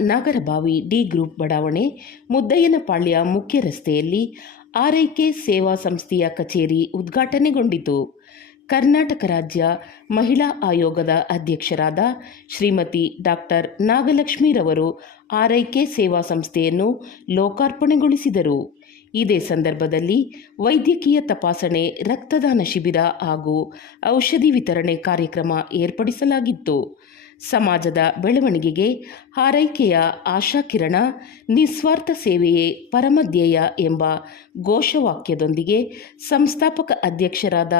Nagarbhavi D group ಬಡಾವಣೆ ಮುದ್ದಯ್ಯನಪಾಳ್ಯ ಮುಖ್ಯ ರಸ್ತೆಯಲ್ಲಿ ಆರೈಕೆ ಸೇವಾ ಸಂಸ್ಥೆಯ ಕಚೇರಿ ಉದ್ಘಾಟನೆಗೊಂಡಿತು. ಕರ್ನಾಟಕ ರಾಜ್ಯ ಮಹಿಳಾ ಆಯೋಗದ ಅಧ್ಯಕ್ಷರಾದ ಶ್ರೀಮತಿ ಡಾಕ್ಟರ್ ನಾಗಲಕ್ಷ್ಮೀರವರು ಆರೈಕೆ ಸೇವಾ ಸಂಸ್ಥೆಯನ್ನು ಲೋಕಾರ್ಪಣೆಗೊಳಿಸಿದರು. ಇದೇ ಸಂದರ್ಭದಲ್ಲಿ ವೈದ್ಯಕೀಯ ತಪಾಸಣೆ, ರಕ್ತದಾನ ಶಿಬಿರ ಹಾಗೂ ಔಷಧಿ ವಿತರಣೆ ಕಾರ್ಯಕ್ರಮ ಏರ್ಪಡಿಸಲಾಗಿತ್ತು. ಸಮಾಜದ ಬೆಳವಣಿಗೆಗೆ ಹಾರೈಕೆಯ ಆಶಾಕಿರಣ ನಿಸ್ವಾರ್ಥ ಸೇವೆಯೇ ಪರಮಧ್ಯೇಯ ಎಂಬ ಘೋಷವಾಕ್ಯದೊಂದಿಗೆ ಸಂಸ್ಥಾಪಕ ಅಧ್ಯಕ್ಷರಾದ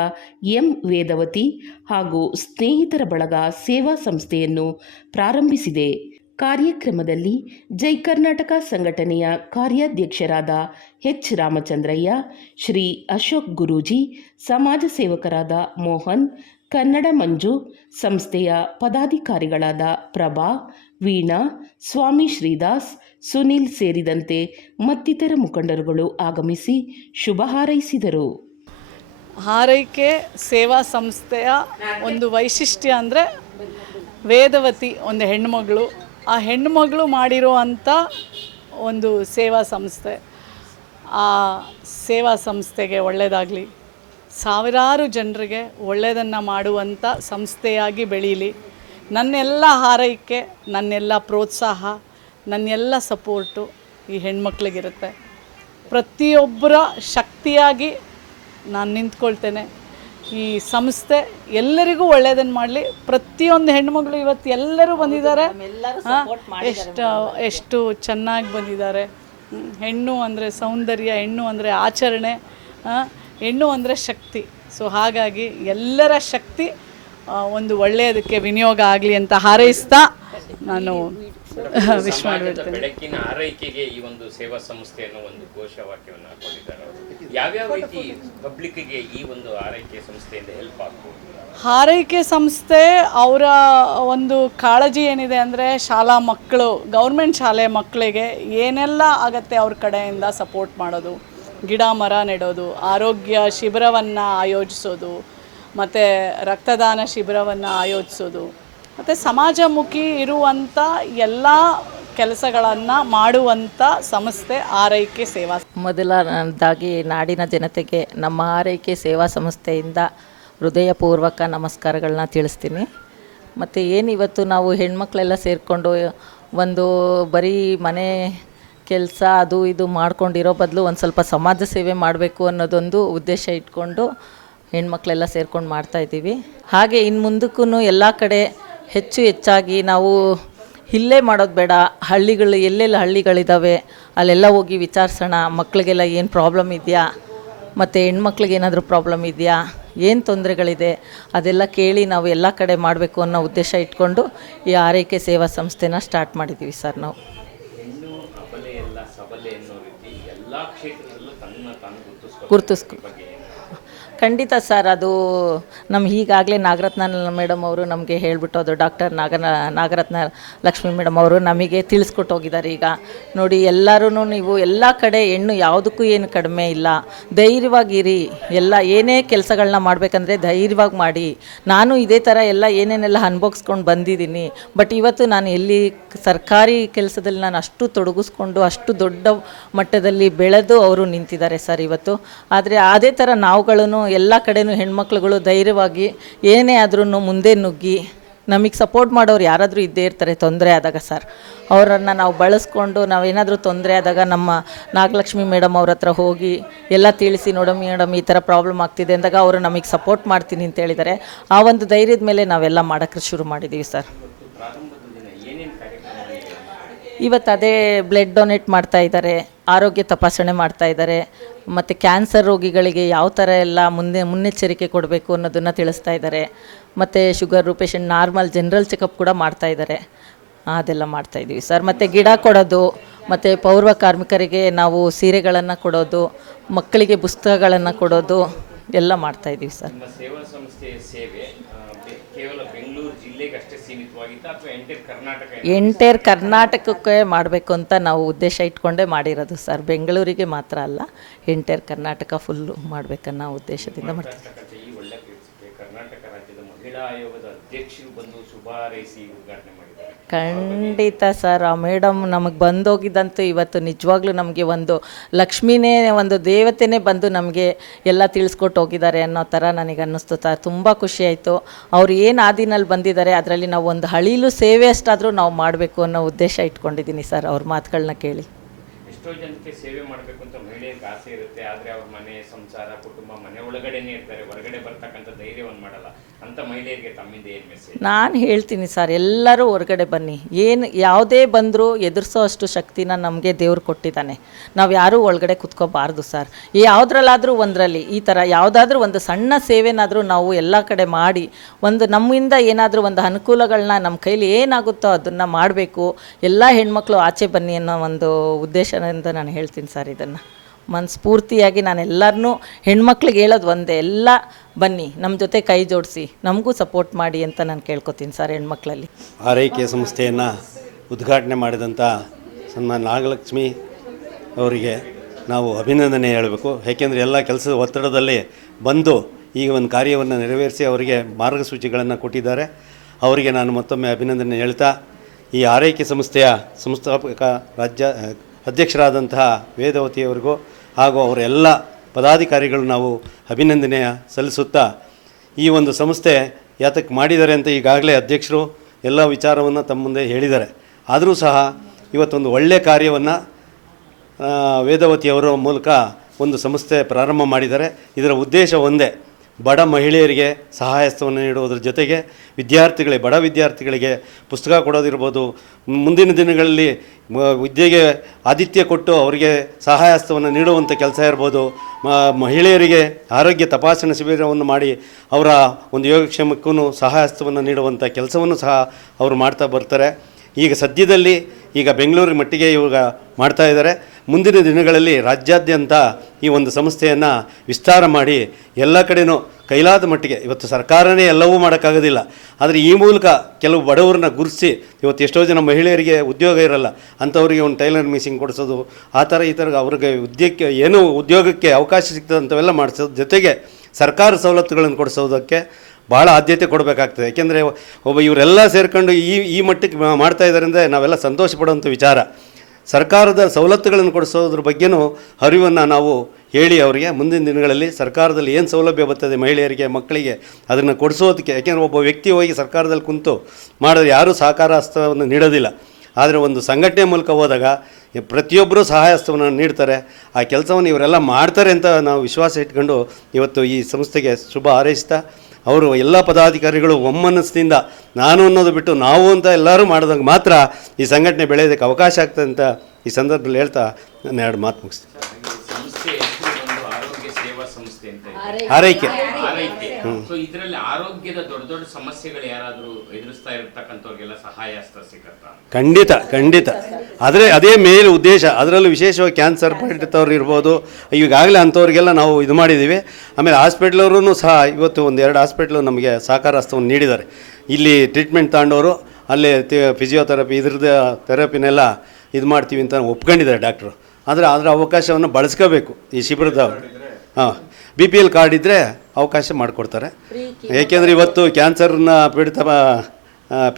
ಎಂ ವೇದವತಿ ಹಾಗೂ ಸ್ನೇಹಿತರ ಬಳಗ ಸೇವಾ ಸಂಸ್ಥೆಯನ್ನು ಪ್ರಾರಂಭಿಸಿದೆ. ಕಾರ್ಯಕ್ರಮದಲ್ಲಿ ಜೈ ಕರ್ನಾಟಕ ಸಂಘಟನೆಯ ಕಾರ್ಯಾಧ್ಯಕ್ಷರಾದ ಎಚ್ ರಾಮಚಂದ್ರಯ್ಯ, ಶ್ರೀ ಅಶೋಕ್ ಗುರೂಜಿ, ಸಮಾಜ ಸೇವಕರಾದ ಮೋಹನ್, ಕನ್ನಡ ಮಂಜು, ಸಂಸ್ಥೆಯ ಪದಾಧಿಕಾರಿಗಳಾದ ಪ್ರಭಾ, ವೀಣಾ, ಸ್ವಾಮಿ ಶ್ರೀದಾಸ್, ಸುನಿಲ್ ಸೇರಿದಂತೆ ಮತ್ತಿತರ ಮುಖಂಡರುಗಳು ಆಗಮಿಸಿ ಶುಭ ಹಾರೈಸಿದರು. ಹಾರೈಕೆ ಸೇವಾ ಸಂಸ್ಥೆಯ ಒಂದು ವೈಶಿಷ್ಟ್ಯ ಅಂದರೆ ವೇದವತಿ, ಒಂದು ಹೆಣ್ಮಗಳು ಆ ಹೆಣ್ಮಗಳು ಮಾಡಿರುವಂಥ ಒಂದು ಸೇವಾ ಸಂಸ್ಥೆ. ಆ ಸೇವಾ ಸಂಸ್ಥೆಗೆ ಒಳ್ಳೆಯದಾಗಲಿ ಸಾವಿರಾರು ಜನರಿಗೆ ಒಳ್ಳೆಯದನ್ನು ಮಾಡುವಂಥ ಸಂಸ್ಥೆಯಾಗಿ ಬೆಳೀಲಿ. ನನ್ನೆಲ್ಲ ಹಾರೈಕೆ, ನನ್ನೆಲ್ಲ ಪ್ರೋತ್ಸಾಹ, ನನ್ನೆಲ್ಲ ಸಪೋರ್ಟು ಈ ಹೆಣ್ಮಕ್ಳಿಗಿರುತ್ತೆ. ಪ್ರತಿಯೊಬ್ಬರ ಶಕ್ತಿಯಾಗಿ ನಾನು ನಿಂತ್ಕೊಳ್ತೇನೆ. ಈ ಸಂಸ್ಥೆ ಎಲ್ಲರಿಗೂ ಒಳ್ಳೆಯದನ್ನು ಮಾಡಲಿ. ಪ್ರತಿಯೊಂದು ಹೆಣ್ಮಗಳು ಇವತ್ತು ಎಲ್ಲರೂ ಬಂದಿದ್ದಾರೆ. ಎಷ್ಟು ಎಷ್ಟು ಚೆನ್ನಾಗಿ ಬಂದಿದ್ದಾರೆ. ಹೆಣ್ಣು ಅಂದರೆ ಸೌಂದರ್ಯ ಹೆಣ್ಣು ಅಂದರೆ ಆಚರಣೆ ಹೆಣ್ಣು ಅಂದರೆ ಶಕ್ತಿ. ಸೊ ಹಾಗಾಗಿ ಎಲ್ಲರ ಶಕ್ತಿ ಒಂದು ಒಳ್ಳೆಯದಕ್ಕೆ ವಿನಿಯೋಗ ಆಗಲಿ ಅಂತ ಹಾರೈಸ್ತಾ ನಾನು ವಿಶ್ ಮಾಡಿಬಿಡ್ತೇನೆ. ಬೆಳಕಿನ ಆರೈಕೆಗೆ ಈ ಒಂದು ಸೇವಾ ಸಂಸ್ಥೆಯನ್ನು ಒಂದು ಘೋಷವಾಕ್ಯವನ್ನು ಹಾಕೊಂಡಿದ್ದಾರೆ ಅವರು. ಯಾವ್ಯಾವ ರೀತಿ ಪಬ್ಲಿಕ್ಗೆ ಈ ಒಂದು ಆರೈಕೆ ಸಂಸ್ಥೆಯಿಂದ ಹೆಲ್ಪ್ ಆಗ್ಬೋದು? ಹಾರೈಕೆ ಸಂಸ್ಥೆ ಅವರ ಒಂದು ಕಾಳಜಿ ಏನಿದೆ ಅಂದರೆ ಶಾಲಾ ಮಕ್ಕಳು, ಗೌರ್ಮೆಂಟ್ ಶಾಲೆ ಮಕ್ಕಳಿಗೆ ಏನೆಲ್ಲ ಆಗತ್ತೆ ಅವ್ರ ಕಡೆಯಿಂದ ಸಪೋರ್ಟ್ ಮಾಡೋದು. ಗಿಡ, ಮರ ನೆಡೋದು, ಆರೋಗ್ಯ ಶಿಬಿರವನ್ನು ಆಯೋಜಿಸೋದು, ಮತ್ತು ರಕ್ತದಾನ ಶಿಬಿರವನ್ನು ಆಯೋಜಿಸೋದು, ಮತ್ತು ಸಮಾಜಮುಖಿ ಇರುವಂಥ ಎಲ್ಲ ಕೆಲಸಗಳನ್ನು ಮಾಡುವಂಥ ಸಂಸ್ಥೆ ಆರೈಕೆ ಸೇವಾ ಮೊದಲನೇದಾಗಿ ನಾಡಿನ ಜನತೆಗೆ ನಮ್ಮ ಆರೈಕೆ ಸೇವಾ ಸಂಸ್ಥೆಯಿಂದ ಹೃದಯಪೂರ್ವಕ ನಮಸ್ಕಾರಗಳನ್ನ ತಿಳಿಸ್ತೀನಿ. ಮತ್ತು ಇವತ್ತು ನಾವು ಹೆಣ್ಮಕ್ಳೆಲ್ಲ ಸೇರಿಕೊಂಡು ಒಂದು ಬರೀ ಮನೆ ಕೆಲಸ ಅದು ಇದು ಮಾಡ್ಕೊಂಡಿರೋ ಬದಲು ಒಂದು ಸ್ವಲ್ಪ ಸಮಾಜ ಸೇವೆ ಮಾಡಬೇಕು ಅನ್ನೋದೊಂದು ಉದ್ದೇಶ ಇಟ್ಕೊಂಡು ಹೆಣ್ಮಕ್ಳೆಲ್ಲ ಸೇರ್ಕೊಂಡು ಮಾಡ್ತಾಯಿದ್ದೀವಿ ಹಾಗೆ ಇನ್ನು ಮುಂದಕ್ಕೂ ಎಲ್ಲ ಕಡೆ ಹೆಚ್ಚು ಹೆಚ್ಚಾಗಿ ನಾವು ಇಲ್ಲೇ ಮಾಡೋದು ಬೇಡ. ಹಳ್ಳಿಗಳು ಎಲ್ಲೆಲ್ಲಿ ಹಳ್ಳಿಗಳಿದ್ದಾವೆ ಅಲ್ಲೆಲ್ಲ ಹೋಗಿ ವಿಚಾರಿಸೋಣ. ಮಕ್ಕಳಿಗೆಲ್ಲ ಏನು ಪ್ರಾಬ್ಲಮ್ ಇದೆಯಾ? ಮತ್ತು ಹೆಣ್ಮಕ್ಳಿಗೆ ಏನಾದರೂ ಪ್ರಾಬ್ಲಮ್ ಇದೆಯಾ? ಏನು ತೊಂದರೆಗಳಿದೆ? ಅದೆಲ್ಲ ಕೇಳಿ ನಾವು ಎಲ್ಲ ಕಡೆ ಮಾಡಬೇಕು ಅನ್ನೋ ಉದ್ದೇಶ ಇಟ್ಕೊಂಡು ಈ ಆರೈಕೆ ಸೇವಾ ಸಂಸ್ಥೆನ ಸ್ಟಾರ್ಟ್ ಮಾಡಿದ್ದೀವಿ ಸರ್ ನಾವು. ಗುರುತಿಸ್ಕೊ ಖಂಡಿತ ಸರ್, ಅದು ನಮ್ಮ ಈಗಾಗಲೇ ನಾಗರತ್ನ ಮೇಡಮ್ ಅವರು ನಮಗೆ ಹೇಳಿಬಿಟ್ಟು ಅದು ಡಾಕ್ಟರ್ ನಾಗ ನಾಗರತ್ನ ಲಕ್ಷ್ಮಿ ಮೇಡಮ್ ಅವರು ನಮಗೆ ತಿಳಿಸ್ಕೊಟ್ಟು ಹೋಗಿದ್ದಾರೆ ಈಗ. ನೋಡಿ ಎಲ್ಲರೂ ನೀವು ಎಲ್ಲ ಕಡೆ ಹೆಣ್ಣು ಯಾವುದಕ್ಕೂ ಏನು ಕಡಿಮೆ ಇಲ್ಲ. ಧೈರ್ಯವಾಗಿರಿ. ಎಲ್ಲ ಏನೇ ಕೆಲಸಗಳನ್ನ ಮಾಡಬೇಕಂದ್ರೆ ಧೈರ್ಯವಾಗಿ ಮಾಡಿ. ನಾನು ಇದೇ ಥರ ಎಲ್ಲ ಏನೇನೆಲ್ಲ ಅನುಭವಿಸ್ಕೊಂಡು ಬಂದಿದ್ದೀನಿ. ಬಟ್ ಇವತ್ತು ನಾನು ಎಲ್ಲಿ ಸರ್ಕಾರಿ ಕೆಲಸದಲ್ಲಿ ನಾನು ಅಷ್ಟು ತೊಡಗಿಸ್ಕೊಂಡು, ಅಷ್ಟು ದೊಡ್ಡ ಮಟ್ಟದಲ್ಲಿ ಬೆಳೆದು ಅವರು ನಿಂತಿದ್ದಾರೆ ಸರ್ ಇವತ್ತು. ಆದರೆ ಅದೇ ಥರ ನಾವುಗಳನ್ನು ಎಲ್ಲ ಕಡೆನೂ ಹೆಣ್ಮಕ್ಳುಗಳು ಧೈರ್ಯವಾಗಿ ಏನೇ ಆದ್ರೂ ಮುಂದೆ ನುಗ್ಗಿ ನಮಗೆ ಸಪೋರ್ಟ್ ಮಾಡೋರು ಯಾರಾದರೂ ಇದ್ದೇ ಇರ್ತಾರೆ ತೊಂದರೆ ಆದಾಗ ಸರ್. ಅವರನ್ನು ನಾವು ಬಳಸ್ಕೊಂಡು ನಾವೇನಾದರೂ ತೊಂದರೆ ಆದಾಗ ನಮ್ಮ ನಾಗಲಕ್ಷ್ಮಿ ಮೇಡಮ್ ಅವ್ರ ಹತ್ರ ಹೋಗಿ ಎಲ್ಲ ತಿಳಿಸಿ ನೋಡಮ್ ಮೇಡಮ್ ಈ ಥರ ಪ್ರಾಬ್ಲಮ್ ಆಗ್ತಿದೆ ಅಂದಾಗ ಅವರು ನಮಗೆ ಸಪೋರ್ಟ್ ಮಾಡ್ತೀನಿ ಅಂತ ಹೇಳಿದ್ದಾರೆ ಆ ಒಂದು ಧೈರ್ಯದ ಮೇಲೆ ನಾವೆಲ್ಲ ಮಾಡೋಕ್ಕೆ ಶುರು ಮಾಡಿದ್ದೀವಿ ಸರ್. ಇವತ್ತು ಅದೇ ಬ್ಲಡ್ ಡೊನೇಟ್ ಮಾಡ್ತಾ ಇದ್ದಾರೆ ಆರೋಗ್ಯ ತಪಾಸಣೆ ಮಾಡ್ತಾ ಇದ್ದಾರೆ. ಮತ್ತು ಕ್ಯಾನ್ಸರ್ ರೋಗಿಗಳಿಗೆ ಯಾವ ಥರ ಎಲ್ಲ ಮುಂದೆ, ಮುನ್ನೆಚ್ಚರಿಕೆ ಕೊಡಬೇಕು ಅನ್ನೋದನ್ನು ತಿಳಿಸ್ತಾ ಇದ್ದಾರೆ. ಮತ್ತು sugar, patient normal general checkup ಕೂಡ ಮಾಡ್ತಾ ಇದ್ದಾರೆ. ಅದೆಲ್ಲ ಮಾಡ್ತಾ ಇದ್ದೀವಿ ಸರ್. ಮತ್ತು ಗಿಡ ಕೊಡೋದು, ಮತ್ತು ಪೌರ್ವ ಕಾರ್ಮಿಕರಿಗೆ ನಾವು ಸೀರೆಗಳನ್ನು ಕೊಡೋದು, ಮಕ್ಕಳಿಗೆ ಪುಸ್ತಕಗಳನ್ನು ಕೊಡೋದು ಎಲ್ಲ ಮಾಡ್ತಾ ಇದ್ದೀವಿ ಸರ್. ಸೇವಾ ಎಂಟೈರ್ ಕರ್ನಾಟಕ ಎಂಟೈರ್ ಕರ್ನಾಟಕಕ್ಕೆ ಮಾಡಬೇಕು ಅಂತ ನಾವು ಉದ್ದೇಶ ಇಟ್ಕೊಂಡೇ ಮಾಡಿರೋದು ಸರ್. ಬೆಂಗಳೂರಿಗೆ ಮಾತ್ರ ಅಲ್ಲ ಎಂಟೈರ್ ಕರ್ನಾಟಕ ಫುಲ್ಲು ಮಾಡಬೇಕನ್ನೋ ಉದ್ದೇಶದಿಂದ ಮಾಡ್ತೀವಿ. ಖಂಡಿತ ಸರ್, ಆ ಮೇಡಮ್ ನಮಗೆ ಬಂದೋಗಿದ್ದಂತೂ ಇವತ್ತು ನಿಜವಾಗ್ಲೂ ನಮಗೆ ಒಂದು ಲಕ್ಷ್ಮಿನೇ, ಒಂದು ದೇವತೆನೇ ಬಂದು ನಮಗೆ ಎಲ್ಲ ತಿಳಿಸ್ಕೊಟ್ಟು ಹೋಗಿದ್ದಾರೆ ಅನ್ನೋ ಥರ ನನಗೆ ಅನ್ನಿಸ್ತು ಸರ್. ತುಂಬ ಖುಷಿ ಆಯಿತು. ಅವ್ರು ಏನು ಆದಿನಲ್ಲಿ ಬಂದಿದ್ದಾರೆ ಅದರಲ್ಲಿ ನಾವು ಒಂದು ಹಳಿಲು ಸೇವೆ ಅಷ್ಟಾದರೂ ನಾವು ಮಾಡಬೇಕು ಅನ್ನೋ ಉದ್ದೇಶ ಇಟ್ಕೊಂಡಿದ್ದೀನಿ ಸರ್, ಅವ್ರ ಮಾತುಗಳನ್ನ ಕೇಳಿ. ಎಷ್ಟೋ ಜನಕ್ಕೆ ಸೇವೆ ಮಾಡಬೇಕು ಅಂತ ಮಹಿಳೆಯರಿಗೆ ಆಸೆ ಇರುತ್ತೆ, ಆದರೆ ಅವ್ರ ಮನೆ, ಸಂಸಾರ, ಕುಟುಂಬ ಮನೆ ಒಳಗಡೆನೇ ಇರ್ತಾರೆ, ಹೊರಗಡೆ ಬರ್ತಕ್ಕಂಥ ಧೈರ್ಯವನ್ನು ಮಾಡಲ್ಲ ಅಂತ ಮಹಿಳೆಯರಿಗೆ ತಮ್ಮಿಂದ ಏನ್ ಮೆಸೇಜ್ ನಾನು ಹೇಳ್ತೀನಿ ಸರ್, ಎಲ್ಲರೂ ಹೊರಗಡೆ ಬನ್ನಿ. ಏನು ಯಾವುದೇ ಬಂದರೂ ಎದುರಿಸೋ ಅಷ್ಟು ಶಕ್ತಿನ ನಮಗೆ ದೇವ್ರು ಕೊಟ್ಟಿದ್ದಾನೆ. ನಾವು ಯಾರೂ ಒಳಗಡೆ ಕುತ್ಕೋಬಾರ್ದು ಸರ್. ಯಾವುದ್ರಲ್ಲಾದರೂ ಒಂದರಲ್ಲಿ, ಈ ಥರ ಯಾವುದಾದ್ರೂ ಒಂದು ಸಣ್ಣ ಸೇವೆನಾದರೂ ನಾವು ಎಲ್ಲ ಕಡೆ ಮಾಡಿ, ಒಂದು ನಮ್ಮಿಂದ ಏನಾದರೂ ಒಂದು ಅನುಕೂಲಗಳನ್ನ ನಮ್ಮ ಕೈಲಿ ಏನಾಗುತ್ತೋ ಅದನ್ನು ಮಾಡಬೇಕು. ಎಲ್ಲ ಹೆಣ್ಮಕ್ಳು ಆಚೆ ಬನ್ನಿ ಅನ್ನೋ ಒಂದು ಉದ್ದೇಶದಿಂದ ನಾನು ಹೇಳ್ತೀನಿ ಸರ್ ಇದನ್ನು. ಮನಸ್ಫೂರ್ತಿಯಾಗಿ ನಾನು ಎಲ್ಲರನ್ನೂ ಹೆಣ್ಮಕ್ಳಿಗೆ ಹೇಳೋದು ಒಂದೇ, ಎಲ್ಲ ಬನ್ನಿ ನಮ್ಮ ಜೊತೆ ಕೈ ಜೋಡಿಸಿ, ನಮಗೂ ಸಪೋರ್ಟ್ ಮಾಡಿ ಅಂತ ನಾನು ಕೇಳ್ಕೊತೀನಿ ಸರ್ ಹೆಣ್ಮಕ್ಳಲ್ಲಿ. ಆರೈಕೆ ಸಂಸ್ಥೆಯನ್ನು ಉದ್ಘಾಟನೆ ಮಾಡಿದಂಥ ಸನ್ಮಾನ ನಾಗಲಕ್ಷ್ಮಿ ಅವರಿಗೆ ನಾವು ಅಭಿನಂದನೆ ಹೇಳಬೇಕು. ಏಕೆಂದರೆ ಎಲ್ಲ ಕೆಲಸದ ಒತ್ತಡದಲ್ಲಿ ಬಂದು ಈ ಒಂದು ಕಾರ್ಯವನ್ನು ನೆರವೇರಿಸಿ ಅವರಿಗೆ ಮಾರ್ಗಸೂಚಿಗಳನ್ನು ಕೊಟ್ಟಿದ್ದಾರೆ. ಅವರಿಗೆ ನಾನು ಮತ್ತೊಮ್ಮೆ ಅಭಿನಂದನೆ ಹೇಳ್ತಾ, ಈ ಆರೈಕೆ ಸಂಸ್ಥೆಯ ಸಂಸ್ಥಾಪಕ ರಾಜ್ಯ ಅಧ್ಯಕ್ಷರಾದಂತಹ ವೇದವತಿಯವರಿಗೂ ಹಾಗೂ ಅವರ ಎಲ್ಲ ಪದಾಧಿಕಾರಿಗಳು ನಾವು ಅಭಿನಂದನೆಯ ಸಲ್ಲಿಸುತ್ತಾ ಈ ಒಂದು ಸಂಸ್ಥೆ ಯಾತಕ್ಕೆ ಮಾಡಿದ್ದಾರೆ ಅಂತ ಈಗಾಗಲೇ ಅಧ್ಯಕ್ಷರು ಎಲ್ಲ ವಿಚಾರವನ್ನು ತಮ್ಮ ಮುಂದೆ ಹೇಳಿದ್ದಾರೆ. ಆದರೂ ಸಹ ಇವತ್ತೊಂದು ಒಳ್ಳೆಯ ಕಾರ್ಯವನ್ನು ವೇದವತಿಯವರ ಮೂಲಕ ಒಂದು ಸಂಸ್ಥೆ ಪ್ರಾರಂಭ ಮಾಡಿದ್ದಾರೆ. ಇದರ ಉದ್ದೇಶ ಒಂದೇ ಬಡ ಮಹಿಳೆಯರಿಗೆ ಸಹಾಯಸ್ತವನ್ನು ನೀಡುವುದರ ಜೊತೆಗೆ ವಿದ್ಯಾರ್ಥಿಗಳಿಗೆ ಬಡ ವಿದ್ಯಾರ್ಥಿಗಳಿಗೆ ಪುಸ್ತಕ ಕೊಡೋದಿರ್ಬೋದು. ಮುಂದಿನ ದಿನಗಳಲ್ಲಿ ವಿದ್ಯೆಗೆ ಆದಿತ್ಯ ಕೊಟ್ಟು ಅವರಿಗೆ ಸಹಾಯಸ್ತವನ್ನು ನೀಡುವಂಥ ಕೆಲಸ ಇರ್ಬೋದು. ಮಹಿಳೆಯರಿಗೆ ಆರೋಗ್ಯ ತಪಾಸಣೆ ಶಿಬಿರವನ್ನು ಮಾಡಿ ಅವರ ಒಂದು ಯೋಗಕ್ಷೇಮಕ್ಕೂ ಸಹಾಯಸ್ತವನ್ನು ನೀಡುವಂಥ ಕೆಲಸವನ್ನು ಸಹ ಅವರು ಮಾಡ್ತಾ ಬರ್ತಾರೆ. ಈಗ ಸದ್ಯದಲ್ಲಿ ಈಗ ಬೆಂಗಳೂರು ಮಟ್ಟಿಗೆ ಇವಾಗ ಮಾಡ್ತಾ ಇದ್ದಾರೆ. ಮುಂದಿನ ದಿನಗಳಲ್ಲಿ ರಾಜ್ಯಾದ್ಯಂತ ಈ ಒಂದು ಸಂಸ್ಥೆಯನ್ನು ವಿಸ್ತಾರ ಮಾಡಿ ಎಲ್ಲ ಕಡೆನೂ ಕೈಲಾದ ಮಟ್ಟಿಗೆ ಇವತ್ತು ಸರ್ಕಾರನೇ ಎಲ್ಲವೂ ಮಾಡೋಕ್ಕಾಗೋದಿಲ್ಲ. ಆದರೆ ಈ ಮೂಲಕ ಕೆಲವು ಬಡವರನ್ನ ಗುರುತಿಸಿ ಇವತ್ತು ಎಷ್ಟೋ ಜನ ಮಹಿಳೆಯರಿಗೆ ಉದ್ಯೋಗ ಇರಲ್ಲ, ಅಂಥವ್ರಿಗೆ ಒಂದು ಟೈಲರ್ ಮಿಷಿನ್ ಕೊಡಿಸೋದು, ಆ ಥರ ಈ ಥರ ಅವ್ರಿಗೆ ಉದ್ಯೋಗಕ್ಕೆ ಏನು ಉದ್ಯೋಗಕ್ಕೆ ಅವಕಾಶ ಸಿಗ್ತದಂಥವೆಲ್ಲ ಮಾಡಿಸೋದು, ಜೊತೆಗೆ ಸರ್ಕಾರ ಸವಲತ್ತುಗಳನ್ನು ಕೊಡಿಸೋದಕ್ಕೆ ಭಾಳ ಆದ್ಯತೆ ಕೊಡಬೇಕಾಗ್ತದೆ. ಯಾಕೆಂದರೆ ಒಬ್ಬ ಇವರೆಲ್ಲ ಸೇರ್ಕೊಂಡು ಈ ಈ ಮಟ್ಟಕ್ಕೆ ಮಾಡ್ತಾ ಇದ್ದಾರೆ ಅಂದರೆ ನಾವೆಲ್ಲ ಸಂತೋಷ ಪಡುವಂಥ ವಿಚಾರ. ಸರ್ಕಾರದ ಸವಲತ್ತುಗಳನ್ನು ಕೊಡಿಸೋದ್ರ ಬಗ್ಗೆನೂ ಅರಿವನ್ನು ನಾವು ಹೇಳಿ ಅವರಿಗೆ, ಮುಂದಿನ ದಿನಗಳಲ್ಲಿ ಸರ್ಕಾರದಲ್ಲಿ ಏನು ಸೌಲಭ್ಯ ಬರ್ತದೆ ಮಹಿಳೆಯರಿಗೆ, ಮಕ್ಕಳಿಗೆ ಅದನ್ನು ಕೊಡಿಸೋದಕ್ಕೆ, ಯಾಕೆಂದರೆ ಒಬ್ಬ ವ್ಯಕ್ತಿ ಹೋಗಿ ಸರ್ಕಾರದಲ್ಲಿ ಕುಂತು ಮಾಡಿದ್ರೆ ಯಾರೂ ಸಹಕಾರ ಹಸ್ತವನ್ನು ನೀಡೋದಿಲ್ಲ. ಆದರೆ ಒಂದು ಸಂಘಟನೆ ಮೂಲಕ ಹೋದಾಗ ಪ್ರತಿಯೊಬ್ಬರೂ ಸಹಾಯ ಹಸ್ತವನ್ನು ನೀಡ್ತಾರೆ. ಆ ಕೆಲಸವನ್ನು ಇವರೆಲ್ಲ ಮಾಡ್ತಾರೆ ಅಂತ ನಾವು ವಿಶ್ವಾಸ ಇಟ್ಕೊಂಡು ಇವತ್ತು ಈ ಸಂಸ್ಥೆಗೆ ಶುಭ ಹಾರೈಸ್ತಾ ಅವರು ಎಲ್ಲ ಪದಾಧಿಕಾರಿಗಳು ಒಮ್ಮನಸ್ಸಿನಿಂದ ನಾನು ಅನ್ನೋದು ಬಿಟ್ಟು ನಾವು ಅಂತ ಎಲ್ಲರೂ ಮಾಡಿದಾಗ ಮಾತ್ರ ಈ ಸಂಘಟನೆ ಬೆಳೆಯೋದಕ್ಕೆ ಅವಕಾಶ ಆಗ್ತದೆ ಅಂತ ಈ ಸಂದರ್ಭದಲ್ಲಿ ಹೇಳ್ತಾ ನಾನು ಎರಡು ಮಾತು ಮುಗಿಸ್ತೀನಿ. ಸಂಸ್ಥೆ ಒಂದು ಆರೋಗ್ಯ ಸೇವಾ ಸಂಸ್ಥೆ ಅಂತ ಇದೆ. ಆರೈಕೆ. ಆರೈಕೆ. ಸೊ ಇದರಲ್ಲಿ ಆರೋಗ್ಯದ ದೊಡ್ಡ ದೊಡ್ಡ ಸಮಸ್ಯೆಗಳು ಯಾರಾದರೂ ಎದುರಿಸ್ತಾ ಇರ್ತಕ್ಕಂಥವ್ರಿಗೆಲ್ಲ ಸಹಾಯ ಹಸ್ತ ಸಿಗತ್ತಾ? ಖಂಡಿತ ಖಂಡಿತ. ಆದರೆ ಅದೇ ಮೇಲ್ ಉದ್ದೇಶ ಅದರಲ್ಲೂ ವಿಶೇಷವಾಗಿ ಕ್ಯಾನ್ಸರ್ ಪೀಡಿತವ್ರು ಇರ್ಬೋದು ಈಗಾಗಲೇ ಅಂಥವ್ರಿಗೆಲ್ಲ ನಾವು ಇದು ಮಾಡಿದ್ದೀವಿ. ಆಮೇಲೆ ಹಾಸ್ಪಿಟ್ಲವ್ರೂ ಸಹ ಇವತ್ತು ಒಂದು ಎರಡು ಹಾಸ್ಪಿಟ್ಲು ನಮಗೆ ಸಹಕಾರ ಹಸ್ತವನ್ನು ನೀಡಿದ್ದಾರೆ. ಇಲ್ಲಿ ಟ್ರೀಟ್ಮೆಂಟ್ ತಗೊಂಡವರು ಅಲ್ಲೇ ಫಿಸಿಯೋಥೆರಪಿ ಇದ್ರದ್ದು ಥೆರಪಿನೆಲ್ಲ ಇದು ಮಾಡ್ತೀವಿ ಅಂತ ಒಪ್ಕೊಂಡಿದ್ದಾರೆ ಡಾಕ್ಟ್ರು ಆದರೆ ಅದರ ಅವಕಾಶವನ್ನು ಬಳಸ್ಕೋಬೇಕು ಈ ಶಿಬಿರದ ಹಾಂ. ಬಿ ಪಿ ಎಲ್ ಕಾರ್ಡ್ ಇದ್ದರೆ ಅವಕಾಶ ಮಾಡಿಕೊಡ್ತಾರೆ. ಏಕೆಂದರೆ ಇವತ್ತು ಕ್ಯಾನ್ಸರ್ನ ಪೀಡಿತ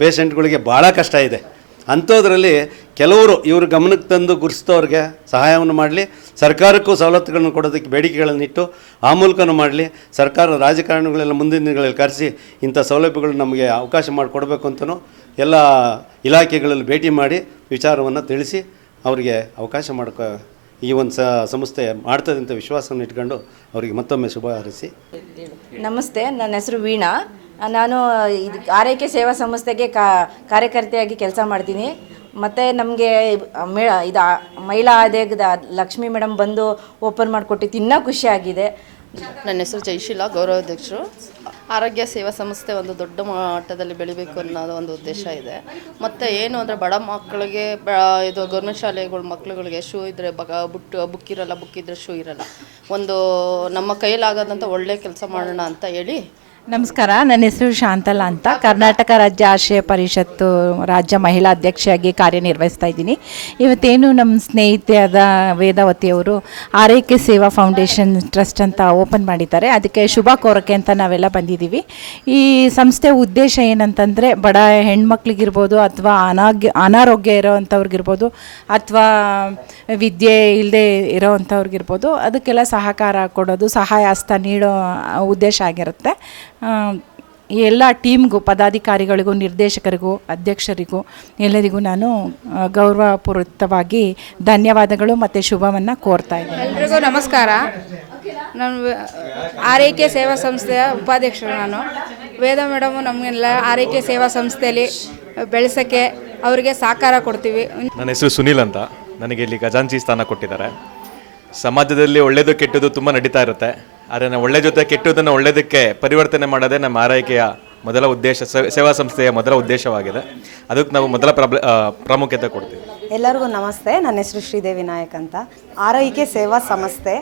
ಪೇಷಂಟ್ಗಳಿಗೆ ಭಾಳ ಕಷ್ಟ ಇದೆ. ಅಂಥದ್ರಲ್ಲಿ ಕೆಲವರು ಇವ್ರ ಗಮನಕ್ಕೆ ತಂದು ಗುರುಸ್ತವ್ರಿಗೆ ಸಹಾಯವನ್ನು ಮಾಡಲಿ ಸರ್ಕಾರಕ್ಕೂ ಸವಲತ್ತುಗಳನ್ನು ಕೊಡೋದಕ್ಕೆ ಬೇಡಿಕೆಗಳನ್ನು ಇಟ್ಟು ಆ ಮೂಲಕನೂ ಮಾಡಲಿ ಸರ್ಕಾರ ರಾಜಕಾರಣಿಗಳೆಲ್ಲ ಮುಂದಿನ ದಿನಗಳಲ್ಲಿ ಕರೆಸಿ ಇಂಥ ಸೌಲಭ್ಯಗಳು ನಮಗೆ ಅವಕಾಶ ಮಾಡಿಕೊಡ್ಬೇಕು ಅಂತಲೂ ಎಲ್ಲ ಇಲಾಖೆಗಳಲ್ಲಿ ಭೇಟಿ ಮಾಡಿ ವಿಚಾರವನ್ನು ತಿಳಿಸಿ ಅವರಿಗೆ ಅವಕಾಶ ಮಾಡ್ಕೊ ಈ ಒಂದು ಸ ಸಂಸ್ಥೆ ಮಾಡ್ತದೆ ಅಂತ ವಿಶ್ವಾಸವನ್ನು ಇಟ್ಕೊಂಡು ಅವರಿಗೆ ಮತ್ತೊಮ್ಮೆ ಶುಭ ಹಾರೈಸಿ. ನಮಸ್ತೆ ನನ್ನ ಹೆಸರು ವೀಣಾ. ನಾನು ಇದು ಆರೈಕೆ ಸೇವಾ ಸಂಸ್ಥೆಗೆ ಕಾ ಕಾರ್ಯಕರ್ತೆಯಾಗಿ ಕೆಲಸ ಮಾಡ್ತೀನಿ. ಮತ್ತು ನಮಗೆ ಮೇ ಇದು ಮಹಿಳಾ ಆದೇಗದ ಲಕ್ಷ್ಮಿ ಮೇಡಮ್ ಬಂದು ಓಪನ್ ಮಾಡಿಕೊಟ್ಟಿದ್ದು ಇನ್ನೂ ಖುಷಿಯಾಗಿದೆ ನನ್ನ ಹೆಸರು ಜಯಶೀಲ ಗೌರವಾಧ್ಯಕ್ಷರು. ಆರೋಗ್ಯ ಸೇವಾ ಸಂಸ್ಥೆ ಒಂದು ದೊಡ್ಡ ಮಟ್ಟದಲ್ಲಿ ಬೆಳಿಬೇಕು ಅನ್ನೋದು ಒಂದು ಉದ್ದೇಶ ಇದೆ. ಮತ್ತು ಏನು ಅಂದರೆ ಬಡ ಮಕ್ಕಳಿಗೆ ಇದು ಗೌರ್ಮೆಂಟ್ ಶಾಲೆಗಳ ಮಕ್ಳುಗಳಿಗೆ ಶೂ ಇದ್ದರೆ ಬಗ ಬುಟ್ಟು, ಬುಕ್ ಇರಲ್ಲ, ಬುಕ್ ಇದ್ದರೆ ಶೂ ಇರಲ್ಲ. ಒಂದು ನಮ್ಮ ಕೈಯಲ್ಲಾಗದಂಥ ಒಳ್ಳೆಯ ಕೆಲಸ ಮಾಡೋಣ ಅಂತ ಹೇಳಿ ನಮಸ್ಕಾರ, ನನ್ನ ಹೆಸರು ಶಾಂತಲಾ ಅಂತ. ಕರ್ನಾಟಕ ರಾಜ್ಯ ಆಶ್ರಯ ಪರಿಷತ್ತು ರಾಜ್ಯ ಮಹಿಳಾ ಅಧ್ಯಕ್ಷೆಯಾಗಿ ಕಾರ್ಯನಿರ್ವಹಿಸ್ತಾ ಇದ್ದೀನಿ. ಇವತ್ತೇನು ನಮ್ಮ ಸ್ನೇಹಿತೆಯಾದ ವೇದಾವತಿಯವರು ಆರೈಕೆ ಸೇವಾ ಫೌಂಡೇಶನ್ ಟ್ರಸ್ಟ್ ಅಂತ ಓಪನ್ ಮಾಡಿದ್ದಾರೆ. ಅದಕ್ಕೆ ಶುಭ ಕೋರಕೆ ಅಂತ ನಾವೆಲ್ಲ ಬಂದಿದ್ದೀವಿ. ಈ ಸಂಸ್ಥೆ ಉದ್ದೇಶ ಏನಂತಂದರೆ, ಬಡ ಹೆಣ್ಮಕ್ಳಿಗಿರ್ಬೋದು ಅಥವಾ ಅನಾಗ್ಯ, ಅನಾರೋಗ್ಯ ಇರೋವಂಥವ್ರಿಗಿರ್ಬೋದು ಅಥವಾ ವಿದ್ಯೆ ಇಲ್ಲದೆ ಇರೋವಂಥವ್ರಿಗಿರ್ಬೋದು, ಅದಕ್ಕೆಲ್ಲ ಸಹಕಾರ ಕೊಡೋದು ಸಹಾಯ ಹಸ್ತ ನೀಡೋ ಉದ್ದೇಶ ಆಗಿರುತ್ತೆ. ಎಲ್ಲ ಟೀಮ್ಗೂ ಪದಾಧಿಕಾರಿಗಳಿಗೂ ನಿರ್ದೇಶಕರಿಗೂ ಅಧ್ಯಕ್ಷರಿಗೂ ಎಲ್ಲರಿಗೂ ನಾನು ಗೌರವಪೂರ್ವಕವಾಗಿ ಗೌರವಪೂರಿತವಾಗಿ ಧನ್ಯವಾದಗಳು ಮತ್ತು ಶುಭವನ್ನು ಕೋರ್ತಾ ಇದ್ದೀನಿ. ಎಲ್ರಿಗೂ ನಮಸ್ಕಾರ. ನಾನು ಆರೈಕೆ ಸೇವಾ ಸಂಸ್ಥೆಯ ಉಪಾಧ್ಯಕ್ಷರು ನಾನು. ವೇದ ಮೇಡಮು ನಮಗೆಲ್ಲ ಆರೈಕೆ ಸೇವಾ ಸಂಸ್ಥೆಯಲ್ಲಿ ಬೆಳೆಸೋಕ್ಕೆ ಅವರಿಗೆ ಸಹಕಾರ ಕೊಡ್ತೀವಿ. ನನ್ನ ಹೆಸರು ಸುನಿಲ್ ಅಂತ. ನನಗೆ ಇಲ್ಲಿ ಖಜಾಂಚಿ ಸ್ಥಾನ ಕೊಟ್ಟಿದ್ದಾರೆ. ಸಮಾಜದಲ್ಲಿ ಒಳ್ಳೆಯದು ಕೆಟ್ಟದ್ದು ತುಂಬ ನಡೀತಾ ಇರುತ್ತೆ. ನಾವು ಒಳ್ಳೆ ಜೊತೆ ಕೆಟ್ಟದನ್ನು ಒಳ್ಳೆಯದಕ್ಕೆ ಪರಿವರ್ತನೆ ಮಾಡೋದೇ ನಮ್ಮ ಆರೈಕೆಯ ಮೊದಲ ಉದ್ದೇಶ ಸೇವಾ ಸಂಸ್ಥೆಯ ಮೊದಲ ಉದ್ದೇಶವಾಗಿದೆ. ಅದಕ್ಕೆ ನಾವು ಮೊದಲ ಪ್ರಾಬ್ಲ ಪ್ರಾಮುಖ್ಯತೆ ಕೊಡ್ತೀವಿ. ಎಲ್ಲರಿಗೂ ನಮಸ್ತೆ. ನನ್ನ ಹೆಸರು ಶ್ರೀದೇವಿ ನಾಯಕ್ ಅಂತ. ಆರೈಕೆ ಸೇವಾ ಸಂಸ್ಥೆ.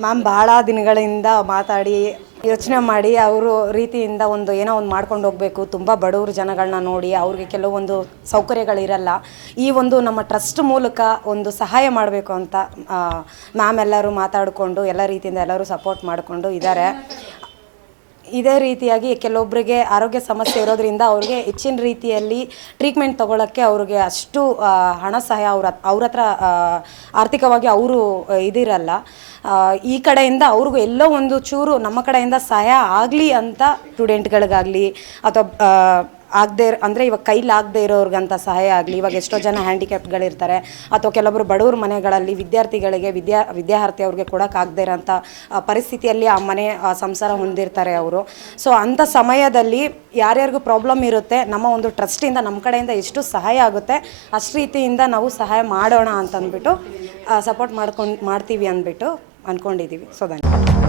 ಮ್ಯಾಮ್ ಬಹಳ ದಿನಗಳಿಂದ ಮಾತಾಡಿ ಯೋಚನೆ ಮಾಡಿ ಅವರು ರೀತಿಯಿಂದ ಒಂದು ಏನೋ ಒಂದು ಮಾಡ್ಕೊಂಡು ಹೋಗಬೇಕು. ತುಂಬ ಬಡವರು ಜನಗಳನ್ನ ನೋಡಿ ಅವ್ರಿಗೆ ಕೆಲವೊಂದು ಸೌಕರ್ಯಗಳಿರಲ್ಲ. ಈ ಒಂದು ನಮ್ಮ ಟ್ರಸ್ಟ್ ಮೂಲಕ ಒಂದು ಸಹಾಯ ಮಾಡಬೇಕು ಅಂತ ಮ್ಯಾಮ್ ಎಲ್ಲರೂ ಮಾತಾಡಿಕೊಂಡು ಎಲ್ಲ ರೀತಿಯಿಂದ ಎಲ್ಲರೂ ಸಪೋರ್ಟ್ ಮಾಡಿಕೊಂಡು ಇದ್ದಾರೆ ಇದೇ ರೀತಿಯಾಗಿ ಕೆಲವೊಬ್ಬರಿಗೆ ಆರೋಗ್ಯ ಸಮಸ್ಯೆ ಇರೋದ್ರಿಂದ ಅವ್ರಿಗೆ ಹೆಚ್ಚಿನ ರೀತಿಯಲ್ಲಿ ಟ್ರೀಟ್ಮೆಂಟ್ ತೊಗೊಳಕ್ಕೆ ಅವ್ರಿಗೆ ಅಷ್ಟು ಹಣ ಸಹಾಯ ಅವ್ರ ಅವ್ರ ಹತ್ರ ಆರ್ಥಿಕವಾಗಿ ಅವರು ಇದಿರಲ್ಲ. ಈ ಕಡೆಯಿಂದ ಅವ್ರಿಗೂ ಎಲ್ಲೋ ಒಂದು ಚೂರು ನಮ್ಮ ಕಡೆಯಿಂದ ಸಹಾಯ ಆಗಲಿ ಅಂತ ಸ್ಟೂಡೆಂಟ್ಗಳಿಗಾಗಲಿ ಅಥವಾ ಆಗದೆ ಅಂದರೆ ಇವಾಗ ಕೈಲಾಗದೆ ಇರೋರ್ಗಂತ ಸಹಾಯ ಆಗಲಿ, ಇವಾಗ ಎಷ್ಟೋ ಜನ ಹ್ಯಾಂಡಿಕ್ಯಾಪ್ಗಳಿರ್ತಾರೆ ಅಥವಾ ಕೆಲವೊಬ್ಬರು ಬಡವ್ರ ಮನೆಗಳಲ್ಲಿ ವಿದ್ಯಾರ್ಥಿಗಳಿಗೆ ವಿದ್ಯಾ ವಿದ್ಯಾರ್ಥಿ ಅವ್ರಿಗೆ ಕೊಡೋಕ್ಕಾಗದೇ ಇರೋಂಥ ಪರಿಸ್ಥಿತಿಯಲ್ಲಿ ಆ ಮನೆ ಸಂಸಾರ ಹೊಂದಿರ್ತಾರೆ ಅವರು. ಸೊ ಅಂಥ ಸಮಯದಲ್ಲಿ ಯಾರ್ಯಾರಿಗೂ ಪ್ರಾಬ್ಲಮ್ ಇರುತ್ತೆ, ನಮ್ಮ ಒಂದು ಟ್ರಸ್ಟಿಂದ ನಮ್ಮ ಕಡೆಯಿಂದ ಎಷ್ಟು ಸಹಾಯ ಆಗುತ್ತೆ, ಅಷ್ಟು ರೀತಿಯಿಂದ ನಾವು ಸಹಾಯ ಮಾಡೋಣ ಅಂತಂದ್ಬಿಟ್ಟು ಸಪೋರ್ಟ್ ಮಾಡ್ಕೊಂಡು ಮಾಡ್ತೀವಿ ಅಂದ್ಬಿಟ್ಟು ಅಂದ್ಕೊಂಡಿದ್ದೀವಿ ಸೊ ಧನ್ಯವಾದ.